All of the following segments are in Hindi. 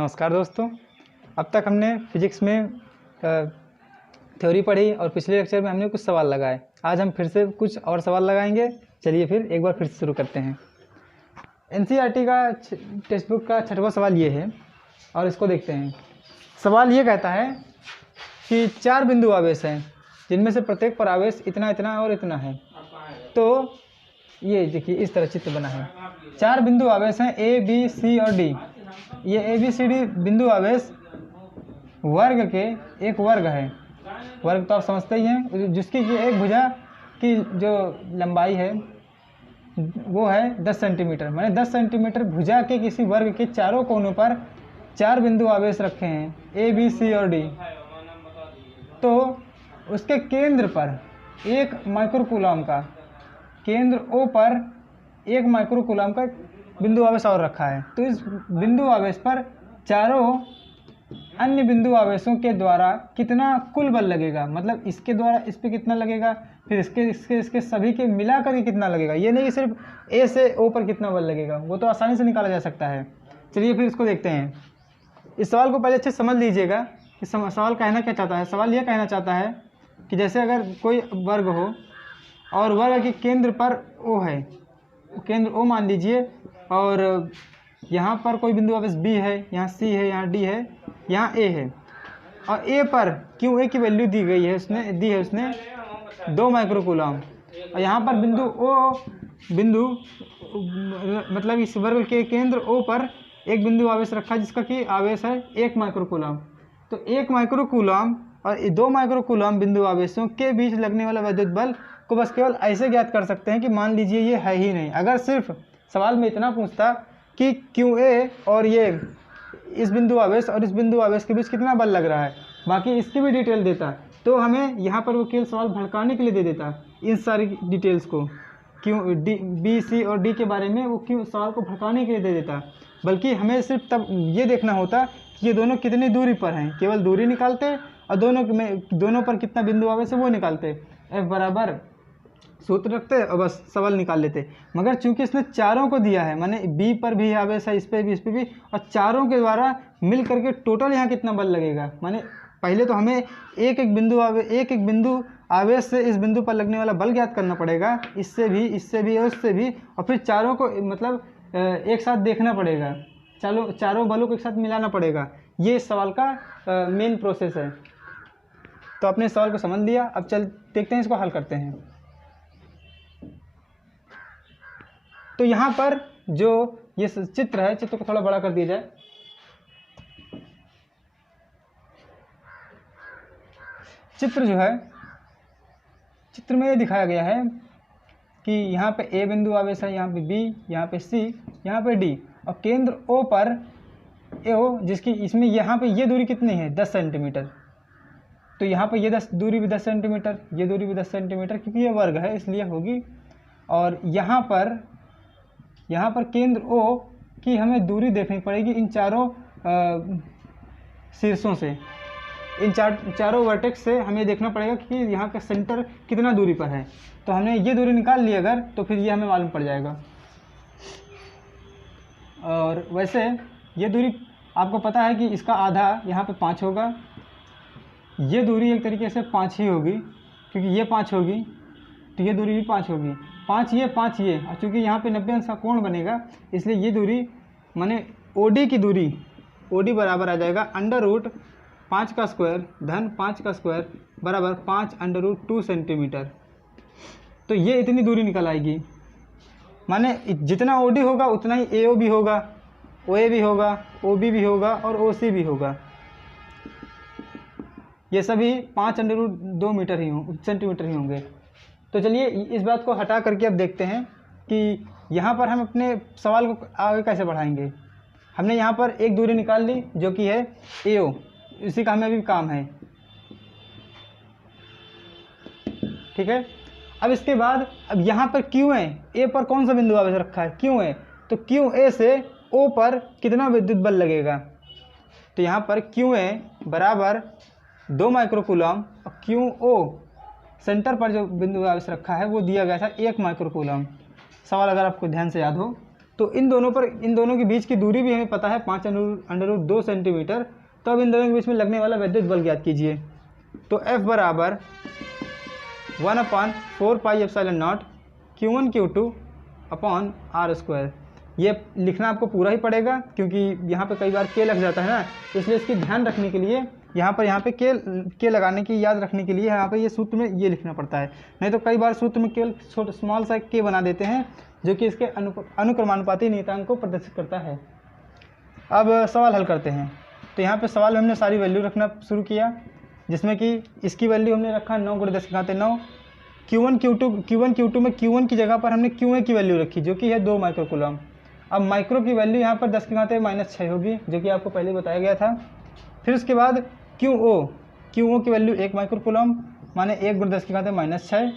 नमस्कार दोस्तों। अब तक हमने फिजिक्स में थ्योरी पढ़ी और पिछले लेक्चर में हमने कुछ सवाल लगाए। आज हम फिर से कुछ और सवाल लगाएंगे। चलिए फिर एक बार फिर से शुरू करते हैं। एनसीईआरटी का टेक्स्ट बुक का 6वां सवाल ये है और इसको देखते हैं। सवाल ये कहता है कि 4 बिंदु आवेश हैं जिनमें से प्रत्येक पर आवेश इतना इतना और इतना है। तो ये देखिए इस तरह चित्र बना है। 4 बिंदु आवेश हैं ए, बी, सी और डी। ये ए बी सी डी बिंदु आवेश वर्ग के एक वर्ग है। वर्ग तो आप समझते ही हैं, जिसकी कि एक भुजा की जो लंबाई है वो है 10 सेंटीमीटर। मैंने 10 सेंटीमीटर भुजा के किसी वर्ग के चारों कोनों पर 4 बिंदु आवेश रखे हैं ए, बी, सी और डी। तो उसके केंद्र पर 1 माइक्रोकूलम का, केंद्र O पर 1 माइक्रोकूलम का बिंदु आवेश और रखा है। तो इस बिंदु आवेश पर चारों अन्य बिंदु आवेशों के द्वारा कितना कुल बल लगेगा, मतलब इसके द्वारा इस पे कितना लगेगा, फिर इसके सभी के मिलाकर के कितना लगेगा। ये नहीं कि सिर्फ A से O पर कितना बल लगेगा, वो तो आसानी से निकाला जा सकता है। चलिए फिर इसको देखते हैं। इस सवाल को पहले अच्छे समझ लीजिएगा कि सवाल कहना क्या चाहता है। सवाल ये कहना चाहता है कि जैसे अगर कोई वर्ग हो और वर्ग के केंद्र पर O है, केंद्र O मान लीजिए, और यहाँ पर कोई बिंदु आवेश B है, यहाँ C है, यहाँ D है, यहाँ A है, और A पर क्यों A की वैल्यू दी गई है, दी है उसने 2 माइक्रोकूलम। और यहाँ पर बिंदु मतलब इस वर्ग के केंद्र O पर एक बिंदु आवेश रखा है जिसका कि आवेश है 1 माइक्रोकूलम। तो 1 माइक्रोकूलम और 2 माइक्रोकूलम बिंदु आवेशों के बीच लगने वाला विद्युत बल को बस केवल ऐसे ज्ञात कर सकते हैं कि मान लीजिए ये है ही नहीं। अगर सिर्फ सवाल में इतना पूछता कि क्यों ए और ये इस बिंदु आवेश और इस बिंदु आवेश के बीच कितना बल लग रहा है, बाकी इसकी भी डिटेल देता, तो हमें यहाँ पर वो केवल सवाल भड़काने के लिए दे देता इन सारी डिटेल्स को। क्यों डी, बी, सी और डी के बारे में वो क्यों सवाल को भड़काने के लिए दे देता, बल्कि हमें सिर्फ तब ये देखना होता कि ये दोनों कितनी दूरी पर हैं। केवल दूरी निकालते और दोनों पर कितना बिंदु आवेश है वो निकालते। F बराबर सूत्र रखते और बस सवाल निकाल लेते। मगर चूंकि इसने चारों को दिया है, माने B पर भी आवेश है, इस पर भी, इस पर भी, और चारों के द्वारा मिल करके टोटल यहाँ कितना बल लगेगा। माने पहले तो हमें एक एक बिंदु आवेश से इस बिंदु पर लगने वाला बल ज्ञात करना पड़ेगा, इससे भी, इससे भी और इससे भी, और फिर चारों को मतलब एक साथ देखना पड़ेगा, चारों बलों को एक साथ मिलाना पड़ेगा। ये इस सवाल का मेन प्रोसेस है। तो आपने इस सवाल को समझ लिया। अब चल देखते हैं, इसको हल करते हैं। तो यहाँ पर जो ये चित्र है, चित्र को थोड़ा बड़ा कर दिया जाए। चित्र जो है, चित्र में ये दिखाया गया है कि यहाँ पे A बिंदु आवेश है, यहाँ पे B, यहाँ पे C, यहाँ पे D, और केंद्र O पर O, जिसकी इसमें यहाँ पे ये दूरी कितनी है 10 सेंटीमीटर। तो यहाँ पे ये दूरी भी 10 सेंटीमीटर, ये दूरी भी 10 सेंटीमीटर, क्योंकि ये वर्ग है इसलिए होगी। और यहाँ पर केंद्र O की हमें दूरी देखनी पड़ेगी इन चारों शीर्षों से, इन चारों वर्टेक्स से हमें देखना पड़ेगा कि यहाँ का सेंटर कितना दूरी पर है। तो हमने ये दूरी निकाल ली अगर, तो फिर ये हमें मालूम पड़ जाएगा। और वैसे ये दूरी आपको पता है कि इसका आधा यहाँ पे 5 होगा, ये दूरी एक तरीके से 5 ही होगी, क्योंकि ये 5 होगी तो ये दूरी भी 5 होगी। 5 ये, और चूँकि यहाँ पे 90 अंश का कोण बनेगा, इसलिए ये दूरी माने OD की दूरी, OD बराबर आ जाएगा √5 का स्क्वायर धन 5 का स्क्वायर बराबर 5√2 सेंटीमीटर। तो ये इतनी दूरी निकल आएगी। माने जितना OD होगा उतना ही AO भी होगा, OA भी होगा, OB भी होगा और OC भी होगा। ये सभी 5√2 सेंटीमीटर ही होंगे। तो चलिए इस बात को हटा करके अब देखते हैं कि यहाँ पर हम अपने सवाल को आगे कैसे बढ़ाएंगे। हमने यहाँ पर एक दूरी निकाल ली जो कि है AO, इसी का हमें अभी काम है, ठीक है। अब इसके बाद अब यहाँ पर क्यों है, A पर कौन सा बिंदु आवेश रखा है, क्यों है, तो क्यों A से O पर कितना विद्युत बल लगेगा। तो यहाँ पर क्यों A बराबर 2 माइक्रोकूलम और क्यों O सेंटर पर जो बिंदु आवेश रखा है वो दिया गया था 1 माइक्रोकूलम। सवाल अगर आपको ध्यान से याद हो तो इन दोनों के बीच की दूरी भी हमें पता है 5√2 सेंटीमीटर। तो अब इन दोनों के बीच में लगने वाला विद्युत बल ज्ञात कीजिए। तो F बराबर 1/4πε0 Q1 Q2 अपॉन r²। ये लिखना आपको पूरा ही पड़ेगा क्योंकि यहाँ पे कई बार के लग जाता है ना, इसलिए इसकी ध्यान रखने के लिए यहाँ पे के लगाने की याद रखने के लिए यहाँ पे ये सूत्र में ये लिखना पड़ता है। नहीं तो कई बार सूत्र में केवल स्मॉल सा के बना देते हैं जो कि इसके अनुक्रमानुपाती नियतांक को प्रदर्शित करता है। अब सवाल हल करते हैं। तो यहाँ पे सवाल में हमने सारी वैल्यू रखना शुरू किया, जिसमें कि इसकी वैल्यू हमने रखा 9 × 10⁻9। Q1 Q2 में Q1 की जगह पर हमने QA की वैल्यू रखी जो कि है 2 माइक्रोकूलम। अब माइक्रो की वैल्यू यहाँ पर 10⁻⁻6 होगी जो कि आपको पहले बताया गया था। फिर उसके बाद QO की वैल्यू 1 माइक्रोकूलम माने 1 × 10⁻6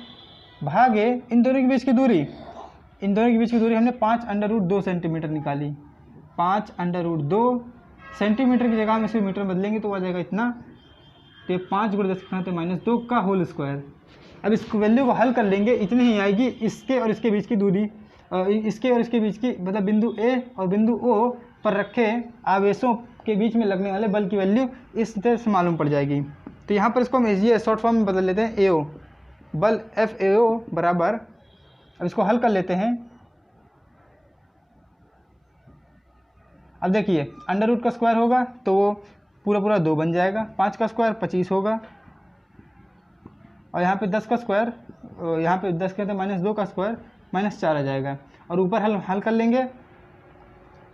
भागे इन दोनों के बीच की दूरी। हमने 5√2 सेंटीमीटर निकाली। 5√2 सेंटीमीटर की जगह हम इसे मीटर बदलेंगे तो आ जाएगा इतना। तो 5 × 10⁻2 का होल स्क्वायर। अब इस वैल्यू को हल कर लेंगे, इतनी ही आएगी। इसके और इसके बीच की दूरी, इसके और इसके बीच की मतलब बिंदु A और बिंदु O पर रखे आवेशों के बीच में लगने वाले बल की वैल्यू इस तरह से मालूम पड़ जाएगी। तो यहाँ पर इसको हम ये शॉर्ट फॉर्म में बदल लेते हैं AO, बल FAO बराबर, अब इसको हल कर लेते हैं। अब देखिए अंडर रूट का स्क्वायर होगा तो वो पूरा 2 बन जाएगा, 5 का स्क्वायर 25 होगा, और यहाँ पे 10 का स्क्वायर, यहाँ पे 10 कहते हैं -2 का स्क्वायर -4 आ जाएगा। और ऊपर हल कर लेंगे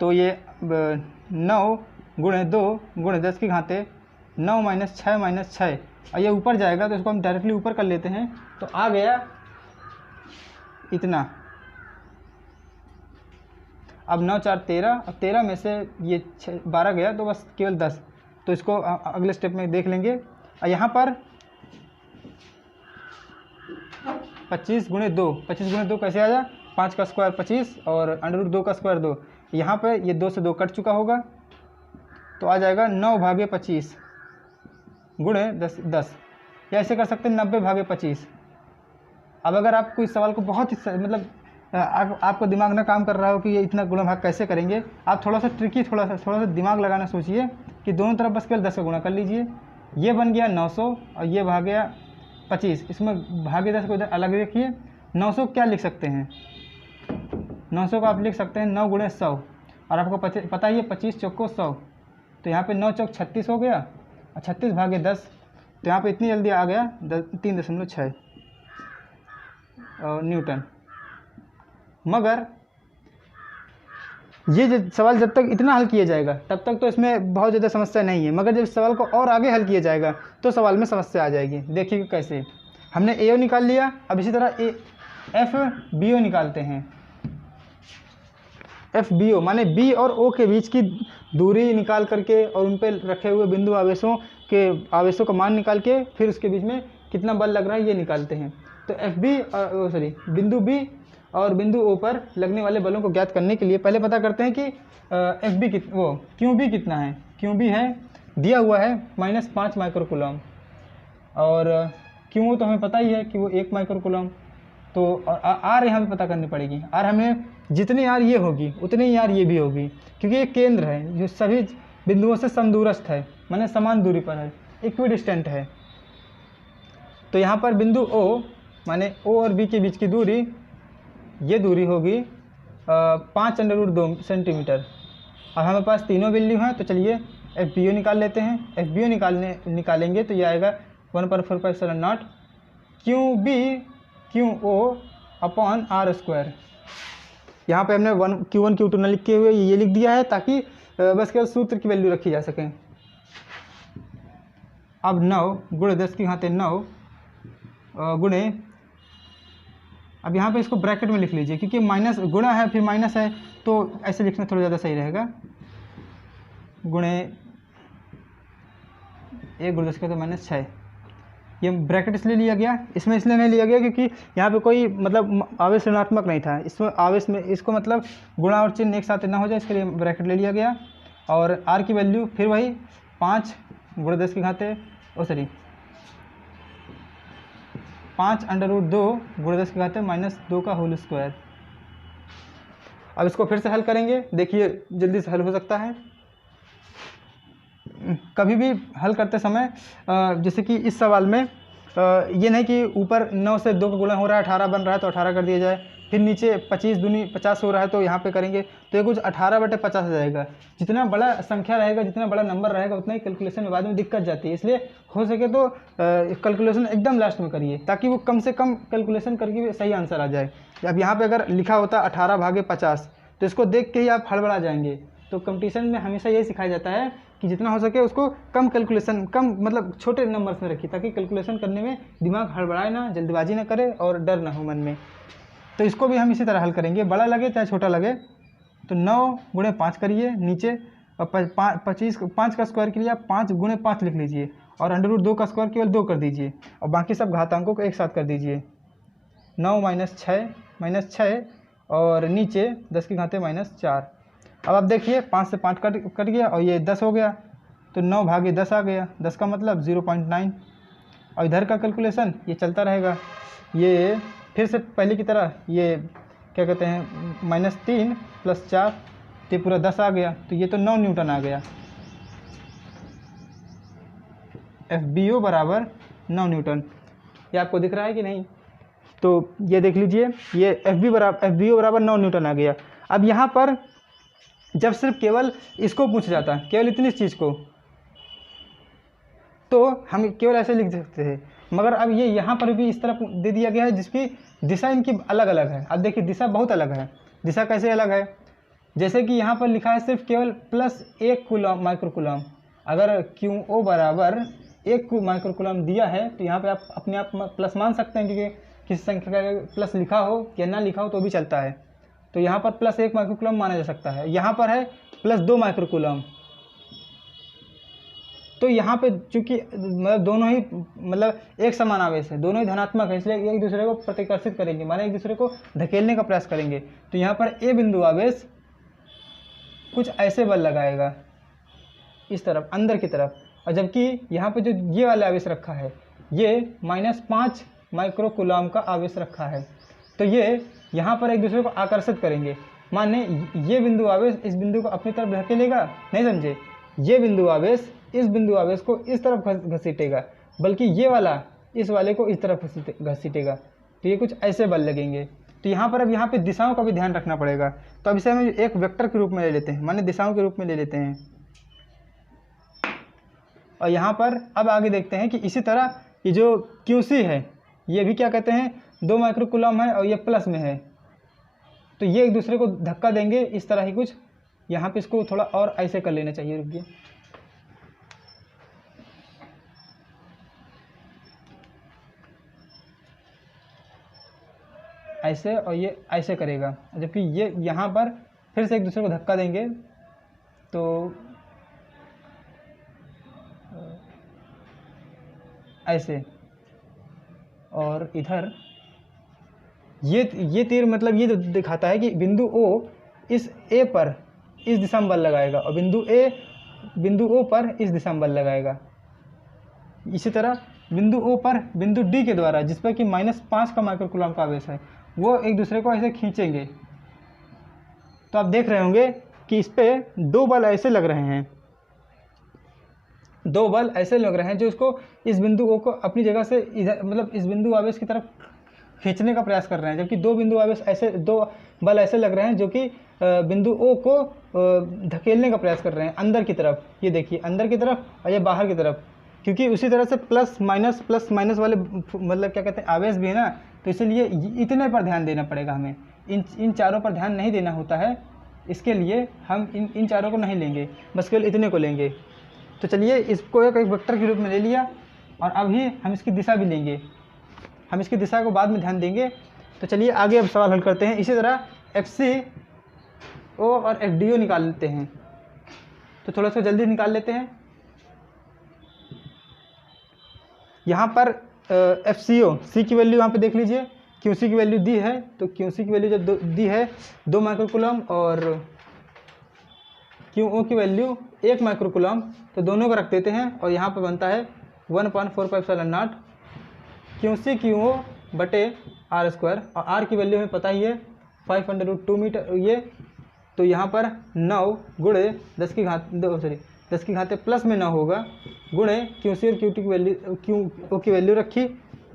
तो ये 9 × 2 × 10⁻9 -6 और ये ऊपर जाएगा तो इसको हम डायरेक्टली ऊपर कर लेते हैं। तो आ गया इतना। अब 9 4 13 और 13 में से ये 12 गया तो बस केवल 10। तो इसको अगले स्टेप में देख लेंगे। और यहाँ पर 25 × 2 कैसे आया? 5 का स्क्वायर 25 और √2 का स्क्वायर 2। यहाँ पे ये 2 से 2 कट चुका होगा तो आ जाएगा 9/25 × 10 या ऐसे कर सकते हैं 90/25। अब अगर आपको इस सवाल को बहुत ही मतलब आपको दिमाग ना काम कर रहा हो कि ये इतना गुणा भाग कैसे करेंगे, आप थोड़ा सा ट्रिकी थोड़ा सा दिमाग लगाना सोचिए कि दोनों तरफ बस केवल 10 का गुणा कर लीजिए। ये बन गया 900 और ये भाग गया 25, इसमें भागे 10 को इधर अलग रखिए। 900 क्या लिख सकते हैं? 900 को आप लिख सकते हैं 9 × 100 और आपको पता ही है 25 चौको 100, तो यहाँ पे 9 चौक 36 हो गया और 36 भागे 10, तो यहाँ पे इतनी जल्दी आ गया 3.6 न्यूटन। मगर ये सवाल जब तक इतना हल किया जाएगा तब तक तो इसमें बहुत ज़्यादा समस्या नहीं है, मगर जब इस सवाल को और आगे हल किया जाएगा तो सवाल में समस्या आ जाएगी। देखिए कैसे। हमने AO निकाल लिया, अब इसी तरह FBO निकालते हैं। FBO माने B और O के बीच की दूरी निकाल करके और उन पर रखे हुए बिंदु आवेशों का मान निकाल के फिर उसके बीच में कितना बल लग रहा है ये निकालते हैं। तो बिंदु B और बिंदु O पर लगने वाले बलों को ज्ञात करने के लिए पहले पता करते हैं कि QB कितना है। QB है दिया हुआ है -5 माइक्रोकूलम और QO तो हमें पता ही है कि वो 1 माइक्रोकूलम। तो और R यहाँ पे पता करनी पड़ेगी। R हमें जितनी R ये होगी उतनी ही R ये भी होगी, क्योंकि ये केंद्र है जो सभी बिंदुओं से समदूरस्थ है, माने समान दूरी पर है, इक्विडिस्टेंट है। तो यहाँ पर बिंदु O माने O और B के बीच की दूरी, ये दूरी होगी 5√2 सेंटीमीटर। और हमारे पास तीनों वैल्यू हैं तो चलिए FBO निकाल लेते हैं। FBO निकालेंगे तो ये आएगा 1/4πε0 QO अपॉन r²। यहाँ पे हमने Q1 Q2 न लिखे हुए ये लिख दिया है ताकि बस केवल सूत्र की वैल्यू रखी जा सके। अब 9 × 10⁻9 गुणे, अब यहाँ पे इसको ब्रैकेट में लिख लीजिए क्योंकि माइनस गुणा है फिर माइनस है तो ऐसे लिखना थोड़ा ज़्यादा सही रहेगा। गुणे 1 × 10⁻6, ये ब्रैकेट इसलिए लिया गया, इसमें इसलिए नहीं लिया गया क्योंकि यहाँ पे कोई मतलब आवेश ऋणात्मक नहीं था, इसमें आवेश में इसको मतलब गुणा और चिन्ह एक साथ ना हो जाए इसके लिए ब्रैकेट ले लिया गया। और R की वैल्यू फिर वही 5 × 10⁻2 × 10⁻2 का होल स्क्वायर। अब इसको फिर से हल करेंगे, देखिए जल्दी से हल हो सकता है। कभी भी हल करते समय जैसे कि इस सवाल में ये नहीं कि ऊपर 9 से 2 का गुणा हो रहा है 18 बन रहा है तो 18 कर दिया जाए, फिर नीचे 25 दूनी 50 हो रहा है तो यहाँ पे करेंगे तो ये कुछ 18/50 आ जाएगा। जितना बड़ा संख्या रहेगा, जितना बड़ा नंबर रहेगा, उतना ही कैलकुलेशन में बाद में दिक्कत जाती है। इसलिए हो सके तो कैलकुलेशन एकदम लास्ट में करिए, ताकि वो कम से कम कैलकुलेशन करके भी सही आंसर आ जाए। अब यहाँ पर अगर लिखा होता 18/50 तो इसको देख के ही आप हड़बड़ा जाएंगे। तो कंपटीशन में हमेशा यही सिखाया जाता है कि जितना हो सके उसको कम कैलकुलेशन, कम मतलब छोटे नंबर्स में रखिए, ताकि कैलकुलेशन करने में दिमाग हड़बड़ाए ना, जल्दबाजी ना करे और डर ना हो मन में। तो इसको भी हम इसी तरह हल करेंगे, बड़ा लगे चाहे छोटा लगे। तो 9 × 5 करिए नीचे, और 5 का स्क्वायर के लिए आप 5 × 5 लिख लीजिए, और √2 का स्क्वायर केवल 2 कर दीजिए, और बाकी सब घातांकों को एक साथ कर दीजिए। 9 - 6 और नीचे 10 की घाते -4। अब आप देखिए 5 से 5 कट गया और ये 10 हो गया, तो 9/10 आ गया, 10 का मतलब 0.9। और इधर का कैलकुलेशन ये चलता रहेगा, ये फिर से पहले की तरह, ये क्या कहते हैं -3 + 4, तो पूरा 10 आ गया, तो ये तो 9 न्यूटन आ गया। FBO = 9 Newton. ये आपको दिख रहा है कि नहीं? तो ये देख लीजिए, ये FBO = 9 न्यूटन आ गया। अब यहाँ पर जब सिर्फ केवल इसको पूछ जाता है, केवल इतनी चीज़ को, तो हम केवल ऐसे लिख सकते हैं। मगर अब ये यहाँ पर भी इस तरफ दे दिया गया है जिसकी दिशा इनकी अलग अलग है। अब देखिए दिशा बहुत अलग है। दिशा कैसे अलग है? जैसे कि यहाँ पर लिखा है सिर्फ केवल +1 माइक्रोकूलम। अगर QO = 1 माइक्रोकूलम दिया है तो यहाँ पे आप अपने आप प्लस मान सकते हैं, क्योंकि किसी संख्या का प्लस लिखा हो या ना लिखा हो तो भी चलता है। तो यहाँ पर +1 माइक्रोकूलम माना जा सकता है। यहाँ पर है +2 माइक्रोकूलम। तो यहाँ पे चूँकि मतलब दोनों ही मतलब एक समान आवेश है, दोनों ही धनात्मक है, इसलिए एक दूसरे को प्रतिकर्षित करेंगे, माने एक दूसरे को धकेलने का प्रयास करेंगे। तो यहाँ पर A बिंदु आवेश कुछ ऐसे बल लगाएगा इस तरफ, अंदर की तरफ, और जबकि यहाँ पे जो ये वाला आवेश रखा है ये -5 माइक्रोकूलम का आवेश रखा है। तो ये यहाँ पर एक दूसरे को आकर्षित करेंगे। माने ये बिंदु आवेश इस बिंदु को अपनी तरफ धकेलेगा, नहीं समझे? ये बिंदु आवेश इस बिंदु आवेश को इस तरफ घसीटेगा, बल्कि ये वाला इस वाले को इस तरफ घसीटेगा। तो ये कुछ ऐसे बल लगेंगे। तो यहाँ पर अब यहाँ पे दिशाओं का भी ध्यान रखना पड़ेगा। तो अब इसे हम एक वेक्टर के रूप में ले लेते हैं, माने दिशाओं के रूप में ले लेते हैं। और यहाँ पर अब आगे देखते हैं कि इसी तरह ये जो QC है ये भी क्या कहते हैं 2 माइक्रोकूलम है और ये प्लस में है। तो ये एक दूसरे को धक्का देंगे इस तरह ही कुछ। यहाँ पे इसको थोड़ा और ऐसे कर लेना चाहिए, रुकिए। ऐसे, और ये ऐसे करेगा, जबकि ये यहाँ पर फिर से एक दूसरे को धक्का देंगे। तो ऐसे, और इधर ये तीर मतलब ये दिखाता है कि बिंदु O इस A पर इस दिशा में बल लगाएगा, और बिंदु O पर इस दिशा में बल लगाएगा। इसी तरह बिंदु O पर बिंदु D के द्वारा, जिस पर कि -5 का माइक्रोकूलम का आवेश है, वो एक दूसरे को ऐसे खींचेंगे। तो आप देख रहे होंगे कि इस पे 2 बल ऐसे लग रहे हैं, 2 बल ऐसे लग रहे हैं जो इसको इस बिंदु O को अपनी जगह से इधर मतलब इस बिंदु आवेश की तरफ खींचने का प्रयास कर रहे हैं। जबकि 2 बिंदु आवेश ऐसे, 2 बल ऐसे लग रहे हैं जो कि बिंदु O को धकेलने का प्रयास कर रहे हैं अंदर की तरफ। ये देखिए अंदर की तरफ और ये बाहर की तरफ, क्योंकि उसी तरह से प्लस माइनस वाले मतलब क्या कहते हैं आवेश भी है ना। तो इसलिए इतने पर ध्यान देना पड़ेगा हमें, इन चारों पर ध्यान नहीं देना होता है। इसके लिए हम इन चारों को नहीं लेंगे, बस केवल इतने को लेंगे। तो चलिए इसको एक वेक्टर के रूप में ले लिया, और अभी हम इसकी दिशा भी लेंगे। हम इसकी दिशा को बाद में ध्यान देंगे। तो चलिए आगे अब सवाल हल करते हैं। इसी तरह FCO और FDO निकाल लेते हैं। तो थोड़ा सा जल्दी निकाल लेते हैं। यहाँ पर FCO, C की वैल्यू यहाँ पे देख लीजिए, QC की वैल्यू दी है। तो QC की वैल्यू जब दी है 2 माइक्रोकूलम और QO की वैल्यू 1 माइक्रोकूलम, तो दोनों को रख देते हैं, और यहाँ पर बनता है 1/4πε0 QC QO/r²। और R की वैल्यू हमें पता ही है 5√2 मीटर ये, तो यहाँ पर 9 गुणे 10 की घात प्लस में 9 होगा, गुणे QC और QT की वैल्यू QO की वैल्यू रखी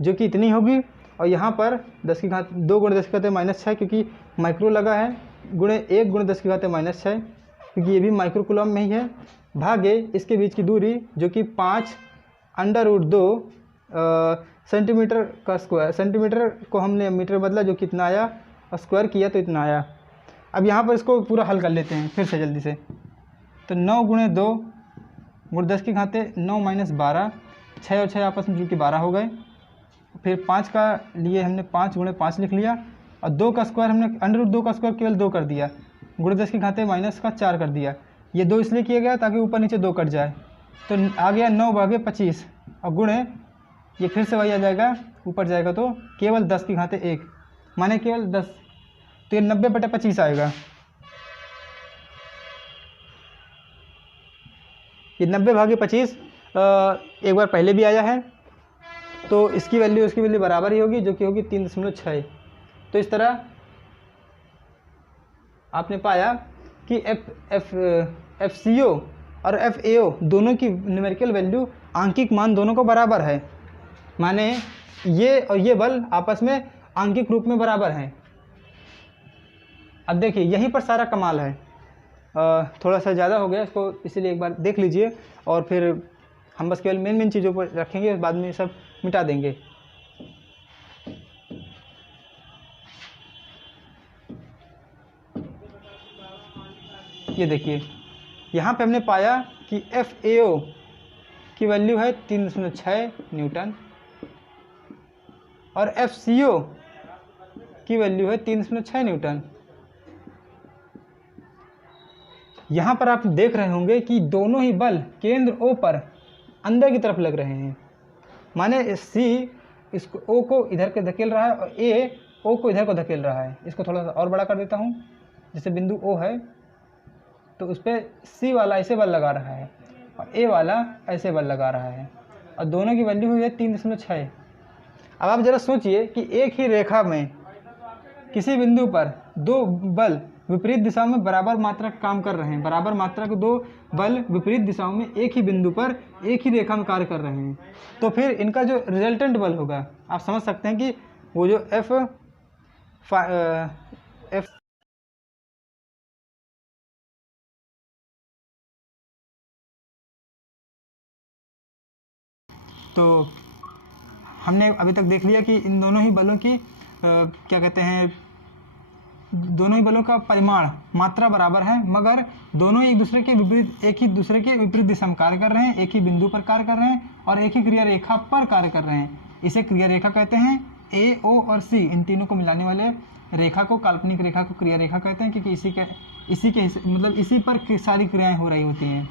जो कि इतनी होगी, और यहाँ पर 2 गुणे 10 की घात -6 क्योंकि माइक्रो लगा है, गुणे 1 गुणे 10 की घात -6 क्योंकि ये भी माइक्रो कूलम में ही है, भागे इसके बीच की दूरी जो कि 5√2 सेंटीमीटर का स्क्वायर, सेंटीमीटर को हमने मीटर बदला जो कि इतना आया और स्क्वायर किया तो इतना आया। अब यहाँ पर इसको पूरा हल कर लेते हैं फिर से जल्दी से। तो 9 गुणे 2 गुणे 10 की घात 9 - 12, 6 और 6 आपस में जुड़ के 12 हो गए। फिर 5 का लिए हमने 5 गुणे 5 लिख लिया, और 2 का स्क्वायर हमने √2 का स्क्वायर केवल 2 कर दिया, गुणे 10 की घात -4 कर दिया। ये 2 इसलिए किया गया ताकि ऊपर नीचे 2 कट जाए, तो आ गया 9/25, और गुणे ये फिर से वही आ जाएगा, ऊपर जाएगा तो केवल 10 की घात 1 माने केवल 10, तो ये 90/25 आएगा। ये 90/25 एक बार पहले भी आया है, तो इसकी वैल्यू बराबर ही होगी जो कि होगी 3.6। तो इस तरह आपने पाया कि FCO और FAO दोनों की न्यूमेरिकल वैल्यू आंकिक मान दोनों को बराबर है, माने ये और ये बल आपस में आंकिक रूप में बराबर हैं। अब देखिए यहीं पर सारा कमाल है, थोड़ा सा ज़्यादा हो गया इसको, इसीलिए एक बार देख लीजिए और फिर हम बस केवल मेन चीज़ों पर रखेंगे, बाद में सब मिटा देंगे। ये देखिए यहाँ पे हमने पाया कि FAO की वैल्यू है 3.6 न्यूटन और FCO की वैल्यू है 3.6 न्यूटन। यहाँ पर आप देख रहे होंगे कि दोनों ही बल केंद्र O पर अंदर की तरफ लग रहे हैं, माने C इसको O को इधर के धकेल रहा है और A O को इधर को धकेल रहा है। इसको थोड़ा सा और बड़ा कर देता हूँ, जैसे बिंदु O है तो उस पर C वाला ऐसे बल लगा रहा है और A वाला ऐसे बल लगा रहा है, और दोनों की वैल्यू हुई है 3.6। अब आप ज़रा सोचिए कि एक ही रेखा में किसी बिंदु पर दो बल विपरीत दिशाओं में बराबर मात्रा का काम कर रहे हैं, बराबर मात्रा के दो बल विपरीत दिशाओं में एक ही बिंदु पर एक ही रेखा में कार्य कर रहे हैं, तो फिर इनका जो रिजल्टेंट बल होगा आप समझ सकते हैं कि वो जो F तो हमने अभी तक देख लिया कि इन दोनों ही बलों की क्या कहते हैं, दोनों ही बलों का परिमाण मात्रा बराबर है, मगर दोनों ही एक दूसरे के विपरीत दिशा में कार्य कर रहे हैं, एक ही बिंदु पर कार्य कर रहे हैं और एक ही क्रिया रेखा पर कार्य कर रहे हैं। इसे क्रिया रेखा कहते हैं। A, O और C इन तीनों को मिलाने वाले रेखा को, काल्पनिक रेखा को क्रिया रेखा कहते हैं, क्योंकि इसी पर सारी क्रियाएँ हो रही होती हैं।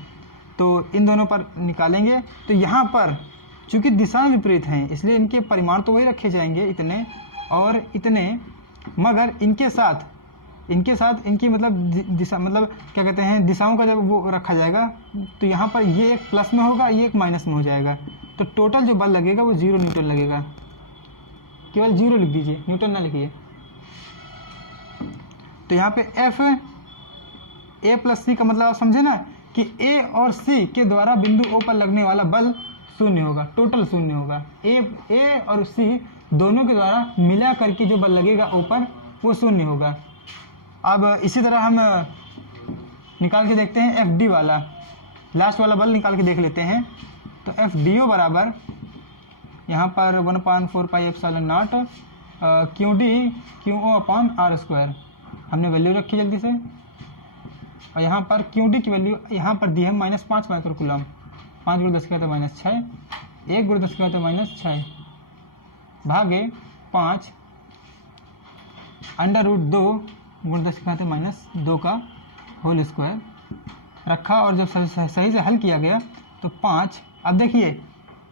तो इन दोनों पर निकालेंगे, तो यहाँ पर चूँकि दिशा विपरीत हैं इसलिए इनके परिमाण तो वही रखे जाएंगे, इतने और इतने, मगर इनके साथ इनकी दिशा क्या कहते हैं, दिशाओं का जब वो रखा जाएगा तो यहाँ पर ये एक प्लस में होगा, ये एक माइनस में हो जाएगा, तो टोटल जो बल लगेगा वो 0 न्यूटन लगेगा। केवल 0 लिख दीजिए, न्यूटन ना लिखिए। तो यहाँ पे A + C का मतलब आप समझे ना कि A और C के द्वारा बिंदु O पर लगने वाला बल 0 होगा, टोटल 0 होगा। A और C दोनों के द्वारा मिला करके जो बल लगेगा O पर वो 0 होगा। अब इसी तरह हम निकाल के देखते हैं FD वाला, लास्ट वाला बल निकाल के देख लेते हैं। तो FDO बराबर यहाँ पर 1/4πε0 QD/r²। हमने वैल्यू रखी जल्दी से, और यहाँ पर QD की वैल्यू यहाँ पर दी है -5 माइक्रोकूलम, 5 × 10⁻⁻⁶, 1 × 10⁻⁶ भागे 5 √2 × 10⁻² का होल स्क्वायर रखा, और जब सही से हल किया गया तो 5। अब देखिए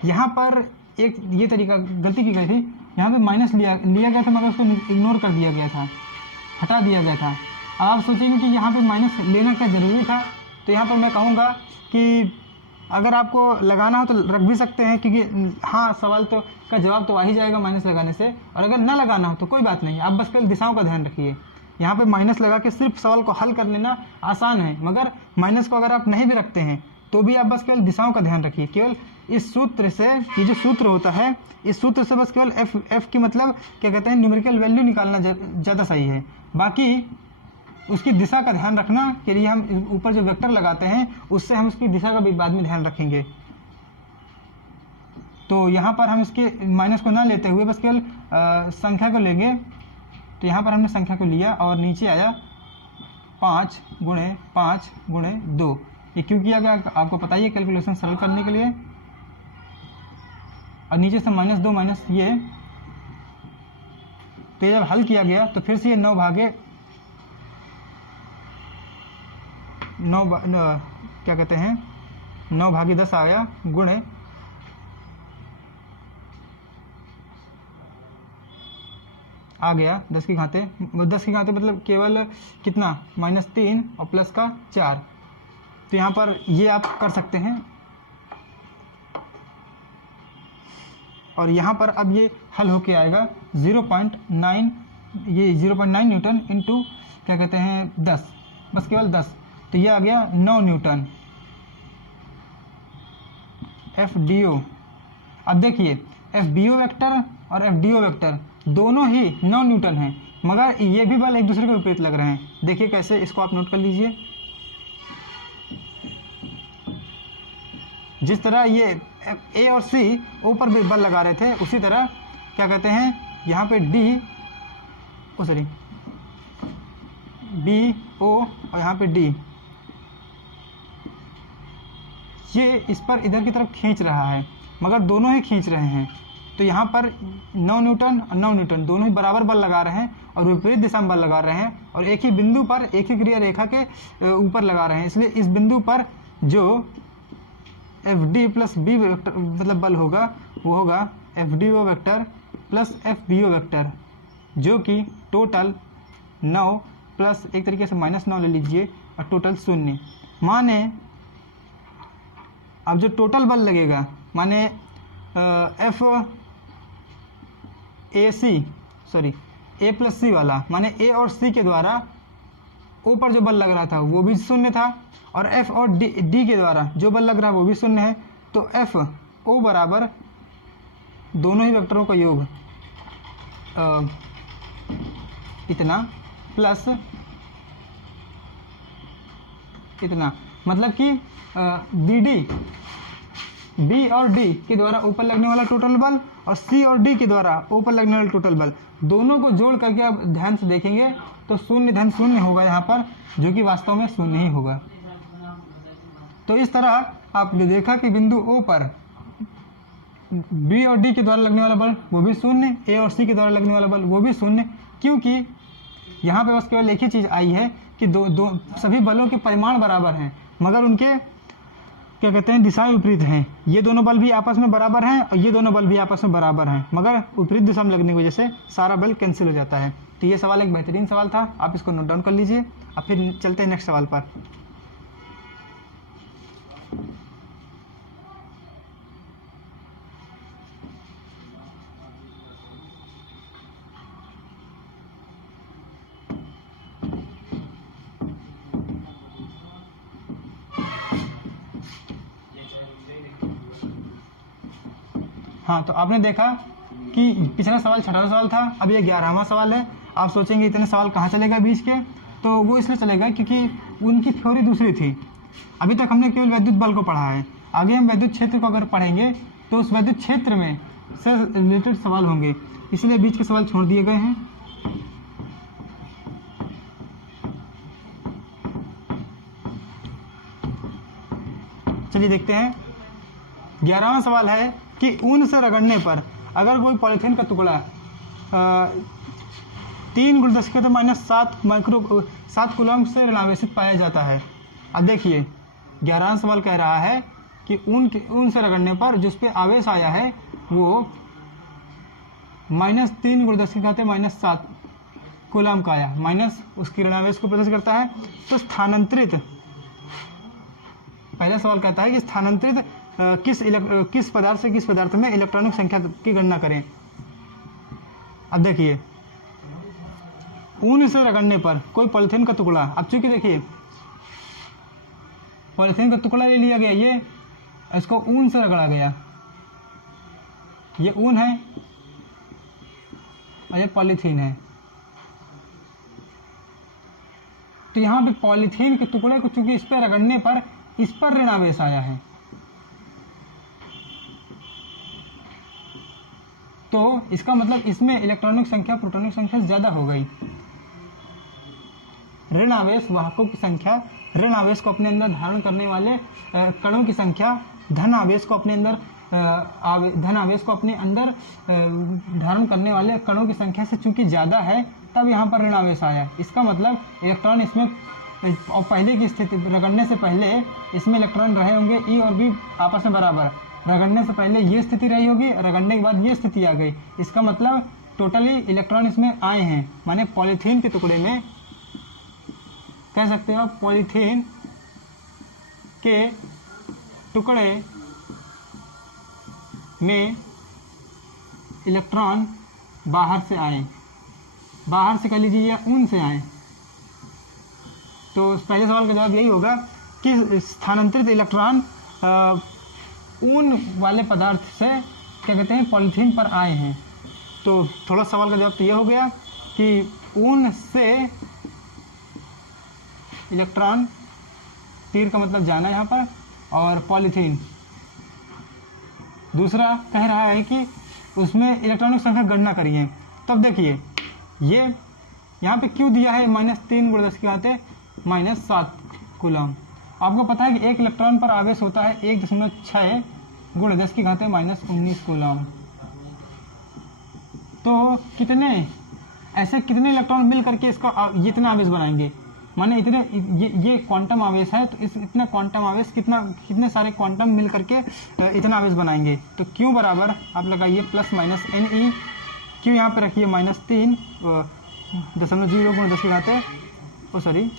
यहाँ पर एक ये तरीका गलती की गई थी, यहाँ पे माइनस लिया गया था मगर उसको इग्नोर कर दिया गया था, हटा दिया गया था। अब आप सोचेंगे कि यहाँ पे माइनस लेना क्या ज़रूरी था, तो यहाँ पर मैं कहूँगा कि अगर आपको लगाना हो तो रख भी सकते हैं, क्योंकि हाँ सवाल तो का जवाब तो आ ही जाएगा माइनस लगाने से, और अगर ना लगाना हो तो कोई बात नहीं, आप बस केवल दिशाओं का ध्यान रखिए। यहाँ पे माइनस लगा के सिर्फ सवाल को हल कर लेना आसान है, मगर माइनस को अगर आप नहीं भी रखते हैं तो भी आप बस केवल दिशाओं का ध्यान रखिए। केवल इस सूत्र से, ये जो सूत्र होता है, इस सूत्र से बस केवल एफ की मतलब क्या कहते हैं न्यूमेरिकल वैल्यू निकालना ज़्यादा सही है। बाकी उसकी दिशा का ध्यान रखना के लिए हम ऊपर जो वेक्टर लगाते हैं उससे हम उसकी दिशा का भी बाद में ध्यान रखेंगे। तो यहाँ पर हम इसके माइनस को ना लेते हुए बस केवल संख्या को लेंगे। तो यहाँ पर हमने संख्या को लिया और नीचे आया 5 गुणे 5 गुणे 2। ये क्यों किया गया आपको पता ही है, कैलकुलेशन सरल करने के लिए। और नीचे से -2 माइनस ये, तो जब हल किया गया तो फिर से ये 9 भागे 9 क्या कहते हैं 9 भागे 10 आ गया, गुणे आ गया 10 की घाते। 10 की घाते मतलब केवल कितना, -3 और प्लस का 4। तो यहाँ पर ये आप कर सकते हैं। और यहाँ पर अब ये हल होके आएगा 0.9, ये 0.9 न्यूटन इंटू क्या कहते हैं 10, बस केवल 10। तो ये आ गया 9 न्यूटन FDO। अब देखिए FBO वेक्टर और FDO वेक्टर दोनों ही 9 न्यूटन हैं, मगर ये भी बल एक दूसरे के विपरीत लग रहे हैं। देखिए कैसे, इसको आप नोट कर लीजिए। जिस तरह ये A और C O पर भी बल लगा रहे थे, उसी तरह क्या कहते हैं यहाँ पे BO और यहाँ पे D, ये इस पर इधर की तरफ खींच रहा है, मगर दोनों ही खींच रहे हैं। तो यहाँ पर 9 न्यूटन और 9 न्यूटन दोनों ही बराबर बल लगा रहे हैं और विपरीत दिशा में बल लगा रहे हैं, और एक ही बिंदु पर एक ही क्रिया रेखा के ऊपर लगा रहे हैं। इसलिए इस बिंदु पर जो FD प्लस B वेक्टर मतलब बल होगा वो होगा FDO vector plus FBO vector, जो कि टोटल 9 प्लस एक तरीके से -9 ले लीजिए और टोटल 0। माने अब जो टोटल बल लगेगा, माने A प्लस C वाला, माने A और C के द्वारा O पर जो बल लग रहा था वो भी 0 था, और F और D के द्वारा जो बल लग रहा है वो भी 0 है। तो FO बराबर दोनों ही वेक्टरों का योग इतना प्लस इतना, मतलब कि B और D के द्वारा ऊपर लगने वाला टोटल बल और C और D के द्वारा ऊपर लगने वाला टोटल बल, दोनों को जोड़ करके आप ध्यान से देखेंगे तो 0 धन 0 होगा यहाँ पर, जो कि वास्तव में 0 ही होगा। तो इस तरह आपने देखा कि बिंदु O पर B और D के द्वारा लगने वाला बल वो भी 0, A और C के द्वारा लगने वाला बल वो भी 0, क्योंकि यहाँ पे बस केवल एक ही चीज़ आई है कि सभी बलों के परिमाण बराबर हैं, मगर उनके क्या कहते हैं दिशाएं विपरीत हैं। ये दोनों बल भी आपस में बराबर हैं और ये दोनों बल भी आपस में बराबर हैं, मगर विपरीत दिशा में लगने की वजह से सारा बल कैंसिल हो जाता है। तो ये सवाल एक बेहतरीन सवाल था, आप इसको नोट डाउन कर लीजिए। अब फिर चलते हैं नेक्स्ट सवाल पर। हाँ, तो आपने देखा कि पिछला सवाल 6वां सवाल था, अब ये 11वां सवाल है। आप सोचेंगे इतने सवाल कहाँ चलेगा बीच के, तो वो इसलिए चलेगा क्योंकि उनकी थ्योरी दूसरी थी। अभी तक हमने केवल वैद्युत बल को पढ़ा है, आगे हम वैद्युत क्षेत्र को अगर पढ़ेंगे तो उस वैद्युत क्षेत्र में से रिलेटेड सवाल होंगे, इसलिए बीच के सवाल छोड़ दिए गए हैं। चलिए देखते हैं। 11वां सवाल है कि ऊन से रगड़ने पर अगर कोई पॉलीथीन का टुकड़ा 3 × 10⁻7 कूलम्ब से ऋणावेशित पाया जाता है। अब देखिए 11वां सवाल कह रहा है कि ऊन से रगड़ने पर जिस पे आवेश आया है वो -3 × 10⁻7 कूलम्ब का आया, माइनस उसकी ऋणावेश को प्रदर्शित करता है। तो स्थानांतरित, पहला सवाल कहता है कि स्थानांतरित किस पदार्थ से किस पदार्थ में इलेक्ट्रॉनों की संख्या की गणना करें। अब देखिए ऊन से रगड़ने पर कोई पॉलीथीन का टुकड़ा, अब चूंकि देखिए पॉलीथीन का टुकड़ा ले लिया गया, ये इसको ऊन से रगड़ा गया, ये ऊन है और ये पॉलीथीन है। तो यहाँ पे पॉलीथीन के टुकड़े को चूंकि इस पर रगड़ने पर इस पर ऋण आवेश आया है, तो इसका मतलब इसमें इलेक्ट्रॉनिक संख्या प्रोटॉनिक संख्या ज़्यादा हो गई। ऋण आवेश वाहकों की संख्या, ऋण आवेश को अपने अंदर धारण करने वाले कणों की संख्या, धन आवेश को अपने अंदर धारण करने वाले कणों की संख्या से चूंकि ज़्यादा है, तब यहाँ पर ऋण आवेश आया। इसका मतलब इलेक्ट्रॉन इसमें, और पहले की स्थिति रगड़ने से पहले इसमें इलेक्ट्रॉन रहे होंगे ई और बी आपस में बराबर, रगड़ने से पहले ये स्थिति रही होगी, रगड़ने के बाद ये स्थिति आ गई। इसका मतलब टोटली इलेक्ट्रॉन इसमें आए हैं, माने पॉलीथीन के टुकड़े में कह सकते हो, पॉलीथीन के टुकड़े में इलेक्ट्रॉन बाहर से आए, बाहर से कह लीजिए या ऊन से आए। तो पहले सवाल का जवाब यही होगा कि स्थानांतरित इलेक्ट्रॉन ऊन वाले पदार्थ से क्या कहते हैं, पॉलीथीन पर आए हैं। तो थोड़ा सवाल का जवाब तो यह हो गया कि ऊन से इलेक्ट्रॉन, तीर का मतलब जाना यहाँ पर, और पॉलीथीन। दूसरा कह रहा है कि उसमें इलेक्ट्रॉनिक संख्या गणना करिए। तब देखिए ये यहाँ पे क्यों दिया है -3 × 10⁻⁻7 कूलम। आपको पता है कि एक इलेक्ट्रॉन पर आवेश होता है 1.6 × 10⁻19 कूलम। तो कितने ऐसे कितने इलेक्ट्रॉन मिल करके इसका इतना आवेश बनाएंगे, माने इतने ये क्वांटम आवेश है, तो इस इतना क्वांटम आवेश कितने सारे क्वांटम मिल करके इतना आवेश बनाएंगे। तो Q बराबर आप लगाइए +-Ne, Q यहाँ पे रखिए -3 0.0 ×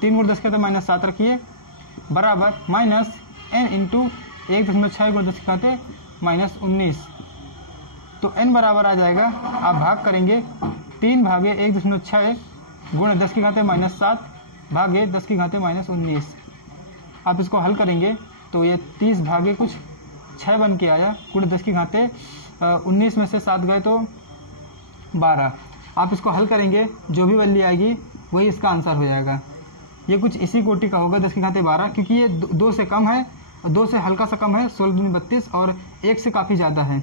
3 × 10⁻⁷ रखिए, बराबर -N × 1.6 × 10⁻⁻19। तो N बराबर आ जाएगा, आप भाग करेंगे 3 भागे 1.6 × 10⁻⁷ भागे 10⁻⁻19। आप इसको हल करेंगे तो ये 30 भागे कुछ 6 बन के आया, × 10⁻19 में से 7 गए तो 12। आप इसको हल करेंगे, जो भी वैल्यू आएगी वही इसका आंसर हो जाएगा। ये कुछ इसी कोटि का होगा 10⁻12, क्योंकि ये 2 से कम है, 2 से हल्का सा कम है, 16 दूनी 32 और 1 से काफ़ी ज़्यादा है।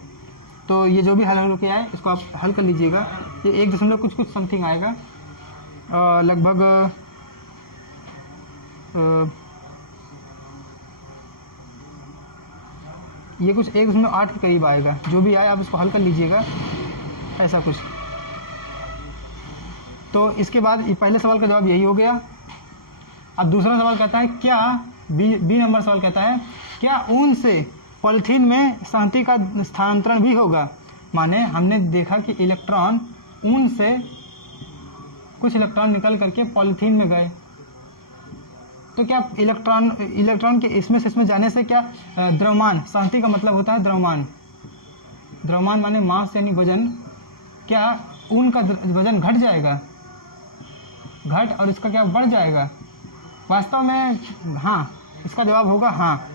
तो ये जो भी हल होके आए इसको आप हल कर लीजिएगा। ये 1 कुछ समथिंग आएगा, लगभग ये कुछ 1.8 के करीब आएगा। जो भी आए आप इसको हल कर लीजिएगा, ऐसा कुछ। तो इसके बाद पहले सवाल का जवाब यही हो गया। अब दूसरा सवाल कहता है क्या, बी नंबर सवाल कहता है क्या ऊन से पॉलीथीन में शांति का स्थानांतरण भी होगा। माने हमने देखा कि इलेक्ट्रॉन ऊन से कुछ इलेक्ट्रॉन निकल करके पॉलीथीन में गए, तो क्या इलेक्ट्रॉन के इसमें से इसमें जाने से क्या द्रव्यमान, शांति का मतलब होता है द्रव्यमान, द्रव्यमान माने मास यानी वजन, क्या ऊन का वजन घट जाएगा, घट, और इसका क्या बढ़ जाएगा। वास्तव में हाँ, इसका जवाब होगा हाँ,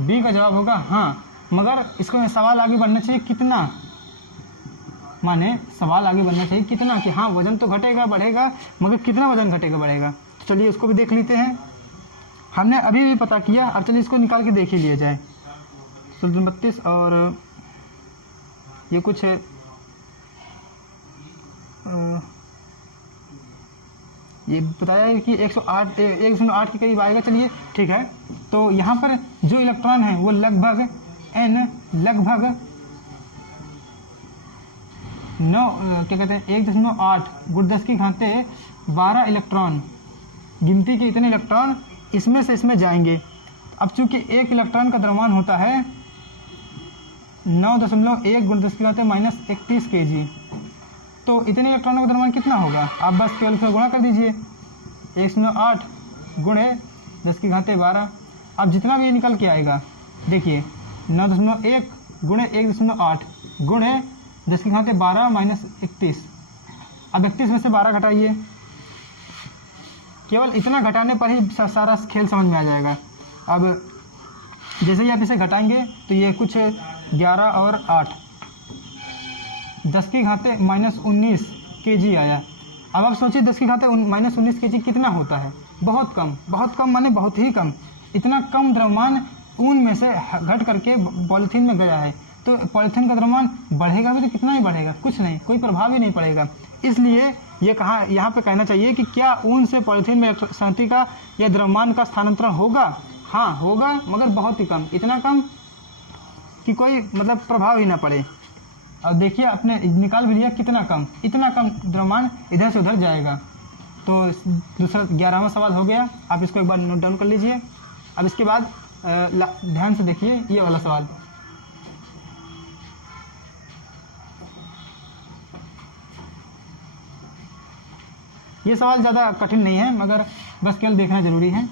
बी का जवाब होगा हाँ। मगर इसको सवाल आगे बढ़ना चाहिए कितना, माने सवाल आगे बढ़ना चाहिए कितना, कि हाँ वजन तो घटेगा बढ़ेगा, मगर कितना वजन घटेगा बढ़ेगा। तो चलिए उसको भी देख लेते हैं। हमने अभी भी पता किया, अब चलिए इसको निकाल के देख ही लिया जाए। 32 और ये कुछ ये बताया है कि 108 के करीब आएगा। चलिए ठीक है। तो यहाँ पर जो इलेक्ट्रॉन है वो लगभग 1.8 × 10⁻12 इलेक्ट्रॉन, गिनती के इतने इलेक्ट्रॉन इसमें से इसमें जाएंगे। अब चूंकि एक इलेक्ट्रॉन का द्रव्यमान होता है 9.1 × 10⁻31 kg, तो इतने इलेक्ट्रॉनों का द्रव्यमान कितना होगा। आप बस केवल से गुणा कर दीजिए, 1.8 × 10⁻12। अब जितना भी ये निकल के आएगा, देखिए 9.1 × 1.8 गुणे 10 की घात 12 माइनस 31। अब 31 में से 12 घटाइए, केवल इतना घटाने पर ही सारा खेल समझ में आ जाएगा। अब जैसे ही आप इसे घटाएंगे तो ये कुछ 11 और 8, 10 की घात -19 kg आया। अब आप सोचिए 10 की घात -19 kg कितना होता है? बहुत कम माने बहुत ही कम। इतना कम द्रव्यमान ऊन में से घट करके पॉलीथीन में गया है, तो पॉलीथीन का द्रव्यमान बढ़ेगा भी तो कितना ही बढ़ेगा? कुछ नहीं, कोई प्रभाव ही नहीं पड़ेगा। इसलिए ये यहाँ पे कहना चाहिए कि क्या ऊन से पॉलीथीन में संगति का या द्रव्यमान का स्थानांतरण होगा? हाँ होगा, मगर बहुत ही कम, इतना कम कि कोई मतलब प्रभाव ही ना पड़े। अब देखिए आपने निकाल भी लिया कितना कम, इतना कम द्रव्यमान इधर से उधर जाएगा। तो दूसरा 11वां सवाल हो गया, आप इसको एक बार नोट डाउन कर लीजिए। अब इसके बाद ध्यान से देखिए ये वाला सवाल। ये सवाल ज़्यादा कठिन नहीं है, मगर बस केवल देखना जरूरी है।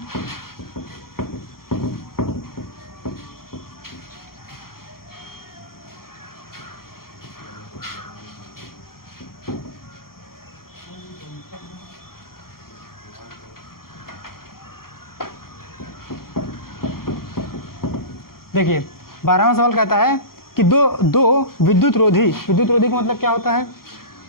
देखिए 12वां सवाल कहता है कि दो विद्युत रोधी का मतलब क्या होता है?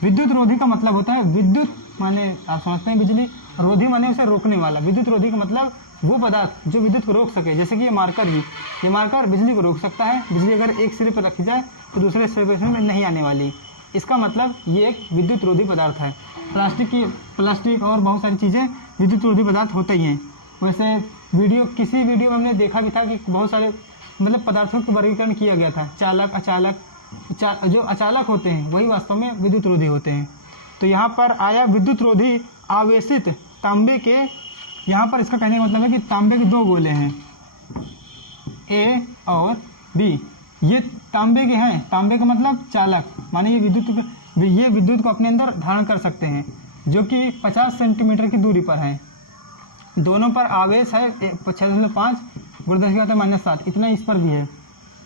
विद्युत रोधी का मतलब होता है, विद्युत माने आप समझते हैं बिजली, रोधी माने उसे रोकने वाला। विद्युत रोधी का मतलब वो पदार्थ जो विद्युत को रोक सके, जैसे कि ये मार्कर बिजली को रोक सकता है। बिजली अगर एक सिरे पर रखी जाए तो दूसरे सिरे पर में नहीं आने वाली। इसका मतलब ये एक विद्युत रोधी पदार्थ है। प्लास्टिक और बहुत सारी चीज़ें विद्युत रोधी पदार्थ होते ही हैं। वैसे किसी वीडियो में हमने देखा भी था कि बहुत सारे मतलब पदार्थों का वर्गीकरण किया गया था, चालक, अचालक। जो अचालक होते हैं वही वास्तव में विद्युत रोधी होते हैं। तो यहाँ पर आया विद्युत रोधी आवेशित तांबे के, यहाँ पर इसका कहने का मतलब है कि तांबे के 2 गोले हैं, ए और बी। ये तांबे के हैं, तांबे का मतलब चालक, माने ये विद्युत को अपने अंदर धारण कर सकते हैं, जो कि 50 सेंटीमीटर की दूरी पर है। दोनों पर आवेश है 6.5 × 10⁻⁷, इतना इस पर भी है।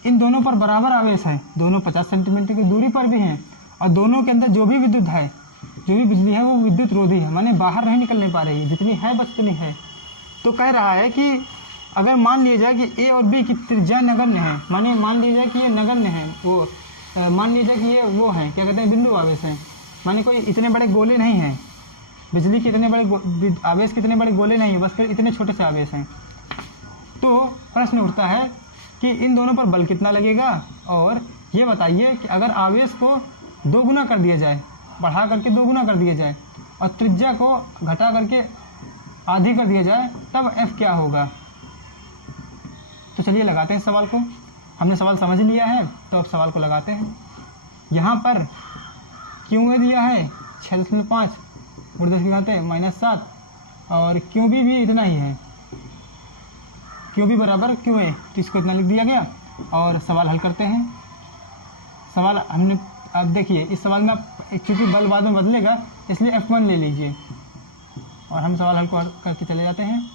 इन दोनों पर बराबर आवेश है, दोनों 50 सेंटीमीटर की दूरी पर भी हैं, और दोनों के अंदर जो भी विद्युत है, जो भी बिजली है वो विद्युत रोधी है, माने बाहर नहीं निकलने पा रही है, जितनी है बस उतनी है। तो कह रहा है कि अगर मान लिया जाए कि ए और बी की त्रिज्या नगण्य है, माने मान लिया जाए कि ये नगण्य है, वो मान लिया जाए कि ये वो है, क्या कहते हैं, बिंदु आवेश है, माने कोई इतने बड़े गोले नहीं हैं, बिजली के इतने बड़े आवेश के इतने बड़े गोले नहीं, बस फिर इतने छोटे से आवेश हैं। तो प्रश्न उठता है कि इन दोनों पर बल कितना लगेगा, और ये बताइए कि अगर आवेश को 2 गुना कर दिया जाए, बढ़ा करके 2 गुना कर दिया जाए, और त्रिज्या को घटा करके आधी कर दिया जाए, तब F क्या होगा। तो चलिए लगाते हैं सवाल को। हमने सवाल समझ लिया है, तो अब सवाल को लगाते हैं। यहाँ पर क्यों दिया है 6.5 × 10⁻⁷, और क्यों भी इतना ही है, क्यों भी बराबर क्यों है, तो इसको इतना लिख दिया गया। और सवाल हल करते हैं। सवाल हमने, अब देखिए इस सवाल में आप चूँकि बल बाद में बदलेगा इसलिए F1 ले लीजिए, और हम सवाल हल करके चले जाते हैं।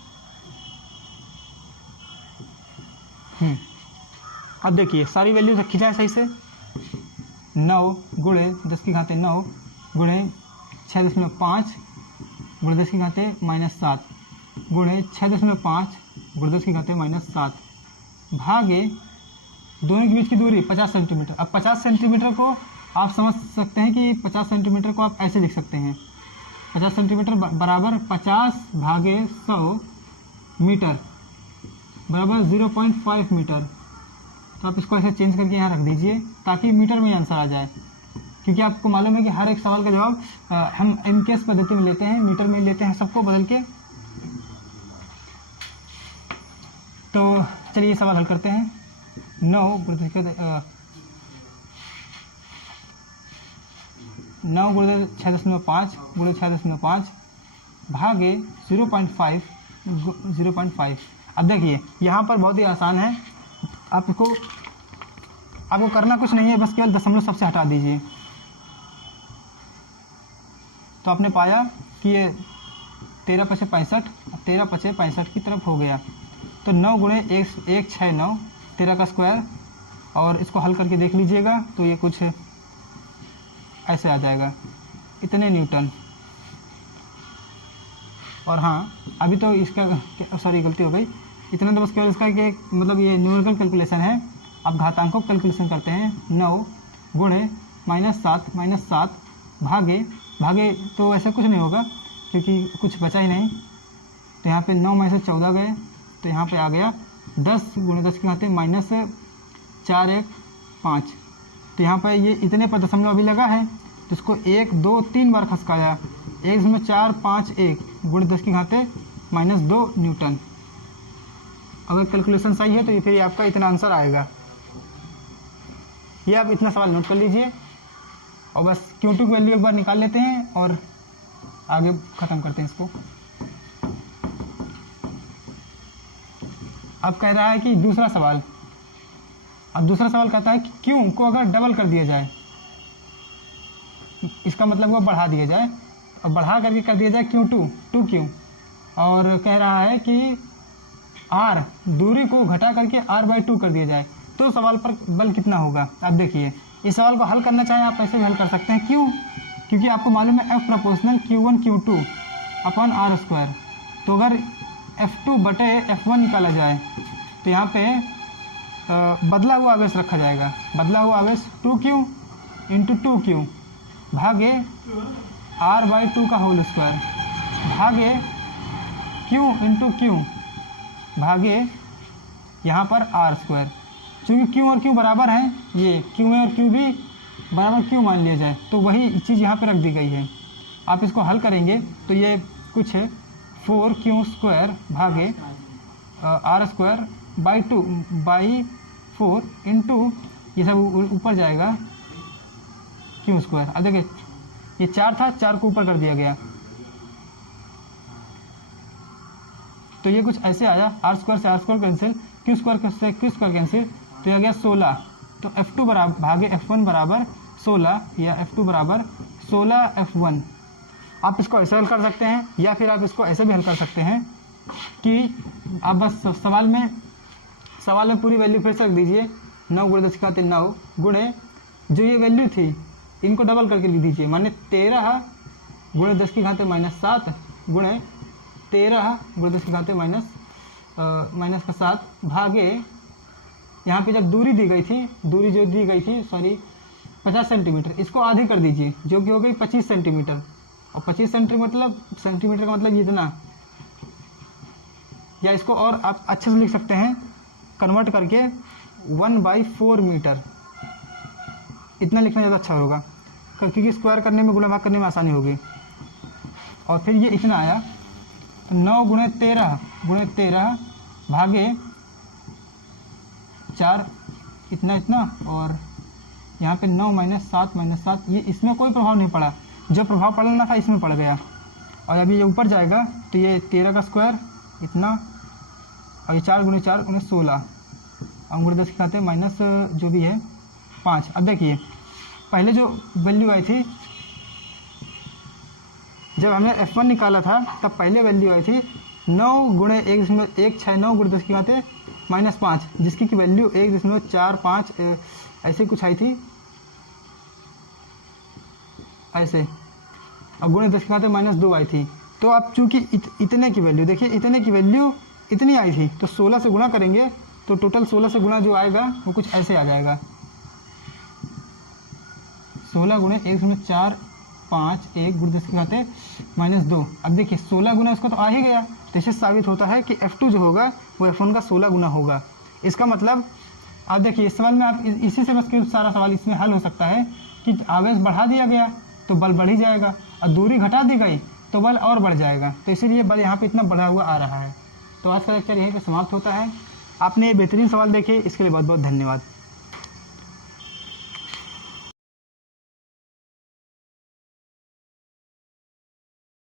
अब देखिए सारी वैल्यू रखी जाए सही से। 9 × 10⁻9 × 6.5 × 10⁻⁷ गुणे 6.5 × 10⁻⁷ भागे दोनों के बीच की दूरी 50 सेंटीमीटर। अब 50 सेंटीमीटर को आप समझ सकते हैं कि 50 सेंटीमीटर को आप ऐसे लिख सकते हैं, 50 सेंटीमीटर बराबर 50/100 मीटर बराबर 0.5 मीटर। तो आप इसको ऐसे चेंज करके यहाँ रख दीजिए ताकि मीटर में आंसर आ जाए, क्योंकि आपको मालूम है कि हर एक सवाल का जवाब हम MKS पद्धति में लेते हैं, मीटर में लेते हैं, सबको बदल के। तो चलिए सवाल हल करते हैं। 9 × 6.5 × 6.5 भागे 0.5। अब देखिए यहाँ पर बहुत ही आसान है, आपको करना कुछ नहीं है, बस केवल दशमलव सबसे हटा दीजिए। तो आपने पाया कि ये 13×5 65, 13×5 65 की तरफ हो गया। तो 9 × 1 9 13 का स्क्वायर और इसको हल करके देख लीजिएगा तो ये कुछ ऐसे आ जाएगा, इतने न्यूटन। और हाँ, अभी तो इसका सॉरी गलती हो गई, इतना तो बस केवल इसका कि मतलब ये न्यूमेरिकल कैलकुलेशन है। अब घातांकों का कैलकुलेशन करते हैं। 9 गुणे -7 भागे तो ऐसा कुछ नहीं होगा क्योंकि कुछ बचा ही नहीं, तो यहाँ पे 9 में से 14 गए तो यहाँ पे आ गया 10 गुणे 10 के घाते -4 1 5। तो यहाँ पर ये इतने पर दशमलव अभी लगा है तो इसको 1 2 3 बार खसकाया, 1.4 5 1 गुणे 10 के घाते -2 न्यूटन। अगर कैलकुलेशन सही है तो ये फिर आपका इतना आंसर आएगा। ये आप इतना सवाल नोट कर लीजिए और बस Q2 की वैल्यू एक बार निकाल लेते हैं और आगे ख़त्म करते हैं इसको। अब कह रहा है कि दूसरा सवाल, अब दूसरा सवाल कहता है कि Q को अगर डबल कर दिया जाए, इसका मतलब वो बढ़ा दिया जाए और बढ़ा करके कर दिया जाए Q2 2Q, और कह रहा है कि R दूरी को घटा करके R/2 कर दिया जाए तो सवाल पर बल कितना होगा। अब देखिए, इस सवाल को हल करना चाहें आप ऐसे भी हल कर सकते हैं। क्यों? क्योंकि आपको मालूम है F प्रोपोर्शनल Q1 Q2 अपन R²। तो अगर F2 बटे F1 निकाला जाए तो यहाँ पे बदला हुआ आवेश रखा जाएगा। बदला हुआ आवेश 2Q इंटू 2Q भागे R/2 का होल स्क्वायर भागे Q इंटू Q भागे यहाँ पर R²। चूँकि Q और Q बराबर हैं, ये Q में और Q भी बराबर Q मान लिया जाए तो वही चीज़ यहाँ पे रख दी गई है। आप इसको हल करेंगे तो ये कुछ 4Q² भागे R²/4 इंटू ये सब ऊपर जाएगा Q²। अब देखिए ये 4 था, 4 को ऊपर कर दिया गया तो ये कुछ ऐसे आया, R² से R² कैंसिल, Q² से Q² कैंसिल, तो ये गया 16। तो F2 बराबर भागे F1 बराबर 16 या F2 बराबर 16 F1। आप इसको ऐसे हल कर सकते हैं या फिर आप इसको ऐसे भी हल कर सकते हैं कि आप बस सवाल में पूरी वैल्यू फिर से रख दीजिए। 9 गुणे 10 के घाते 9 गुणे जो ये वैल्यू थी इनको डबल करके लिख दीजिए, माने 13 गुणे 10 के घाते -7 गुणे 13 गुणे 10 के घाते -7 भागे यहाँ पे जब दूरी दी गई थी, दूरी जो दी गई थी सॉरी 50 सेंटीमीटर, इसको आधी कर दीजिए जो कि हो गई 25 सेंटीमीटर। और 25 सेंटीमीटर का मतलब इतना, या इसको और आप अच्छे से लिख सकते हैं कन्वर्ट करके 1/4 मीटर। इतना लिखना ज़्यादा अच्छा होगा क्योंकि स्क्वायर करने में, गुणा भाग करने में आसानी होगी। और फिर ये इतना आया 9 गुणे 13 भागे 4 इतना और यहाँ पे 9 -7 ये इसमें कोई प्रभाव नहीं पड़ा, जो प्रभाव पड़ना था इसमें पड़ गया। और अभी ये ऊपर जाएगा तो ये 13 का स्क्वायर इतना और ये 4 गुणे 4 गुणे 16 और गुणे 10 के घाते माइनस जो भी है 5। अब देखिए पहले जो वैल्यू आई थी जब हमने F1 निकाला था तब पहले वैल्यू आई थी 9 गुणे 1.9 गुणे 10 के घाते -5, जिसकी की वैल्यू 1.45 ऐसे कुछ आई थी ऐसे, और गुणे 10 के घाते -2 आई थी। तो आप चूँकि इतने की वैल्यू देखिए, इतने की वैल्यू इतनी आई थी तो 16 से गुणा करेंगे तो टोटल 16 से गुणा जो आएगा वो कुछ ऐसे आ जाएगा 16 गुणे 1.451 गुणे 10 के घाते -2। अब देखिए 16 गुना उसका तो आ ही गया, तो इससे साबित होता है कि F2 जो होगा वो F1 का 16 गुना होगा। इसका मतलब आप देखिए इस सवाल में आप इसी से बस सारा सवाल इसमें हल हो सकता है कि आवेश बढ़ा दिया गया तो बल बढ़ ही जाएगा और दूरी घटा दी गई तो बल और बढ़ जाएगा, तो इसीलिए बल यहाँ पे इतना बढ़ा हुआ आ रहा है। तो आज का लेक्चर यहीं पे समाप्त होता है। आपने ये बेहतरीन सवाल देखे इसके लिए बहुत बहुत धन्यवाद।